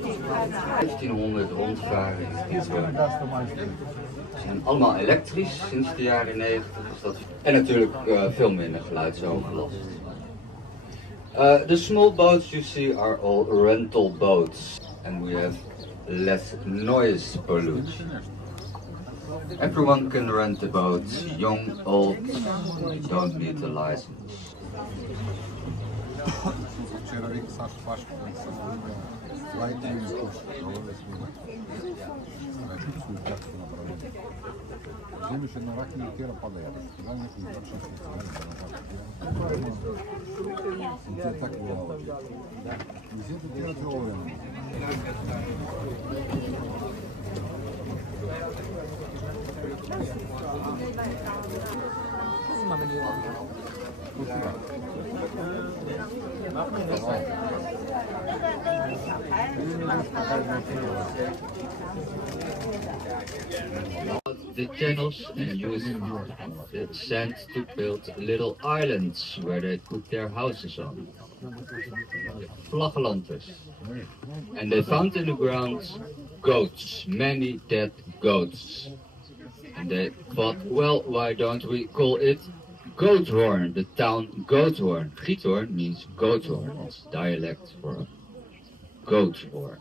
1500 rondvaren in Giethoorn. Ze zijn allemaal elektrisch sinds de jaren 90. En natuurlijk veel minder geluidsoverlast. The small boats you see are all rental boats, and we have less noise pollution. Everyone can rent a boat, young, old, you don't need a license. The channels and use the sand to build little islands where they put their houses on. Vlaggelanders. And they found in the ground goats, many dead goats. And they thought, well, why don't we call it Giethoorn, the town Giethoorn. Giethoorn means goat horn, it's dialect for goat horn.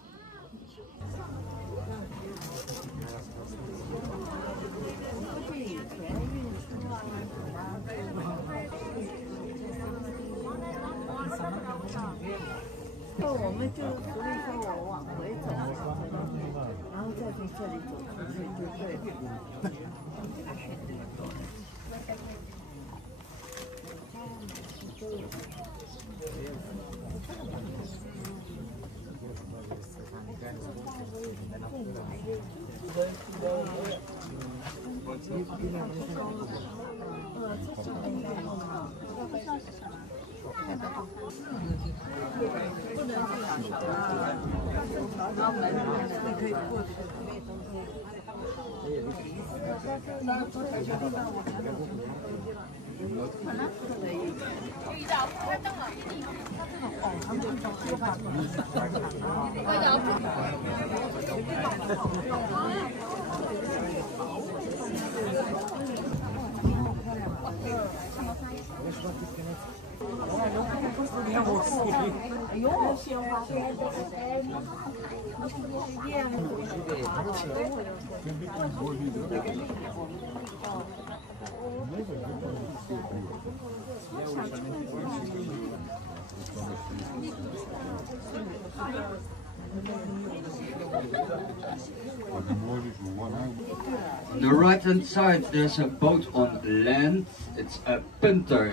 On the right hand side there's a boat on land. It's a punter.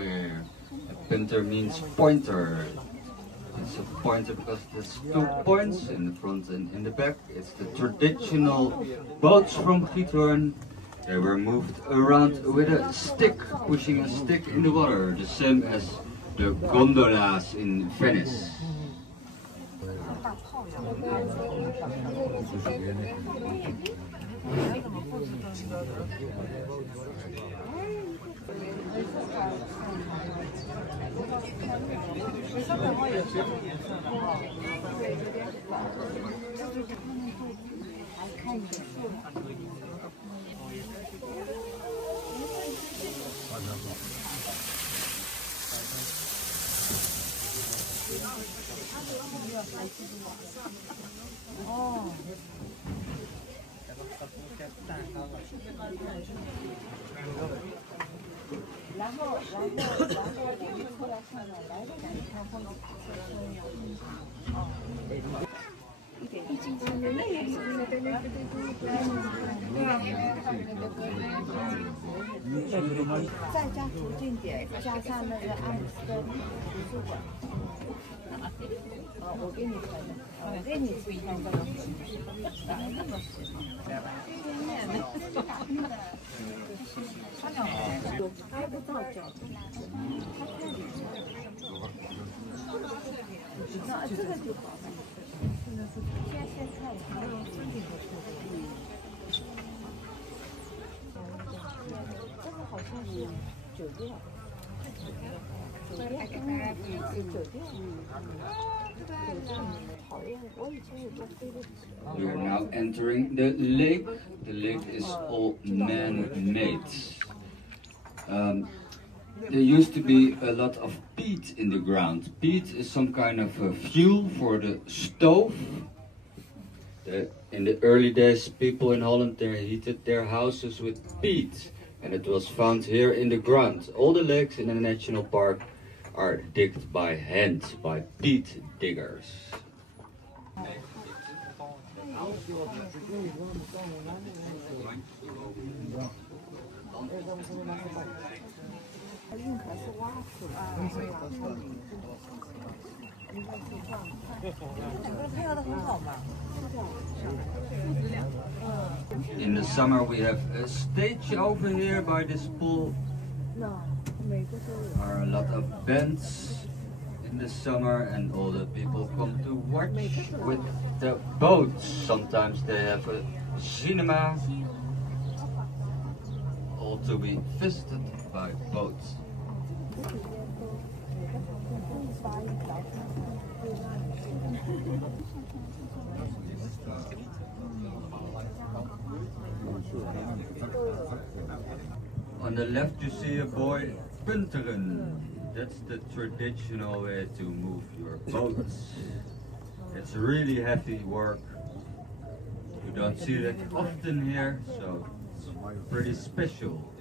A punter means pointer. It's a pointer because there's 2 points in the front and in the back. It's the traditional boats from Giethoorn. They were moved around with a stick, pushing a stick in the water, the same as the gondolas in Venice.再加途径点，加上那个爱丽丝的图书馆。我给你分，我给你推荐这个。拍不到脚，那这个就好了。先看我们这个这个好像是酒店。酒店， We are now entering the lake. The lake is all man-made. There used to be a lot of peat in the ground. Peat is some kind of fuel for the stove. In the early days, people in Holland, they heated their houses with peat. And it was found here in the ground. All the lakes in the national park are digged by hand, by peat diggers. In the summer we have a stage over here by this pool. There are a lot of bands in the summer and all the people come to watch with the boats. Sometimes they have a cinema, all to be visited by boats. On the left you see a boy punteren. That's the traditional way to move your boats. It's really heavy work. You don't see that often here, so it's pretty special.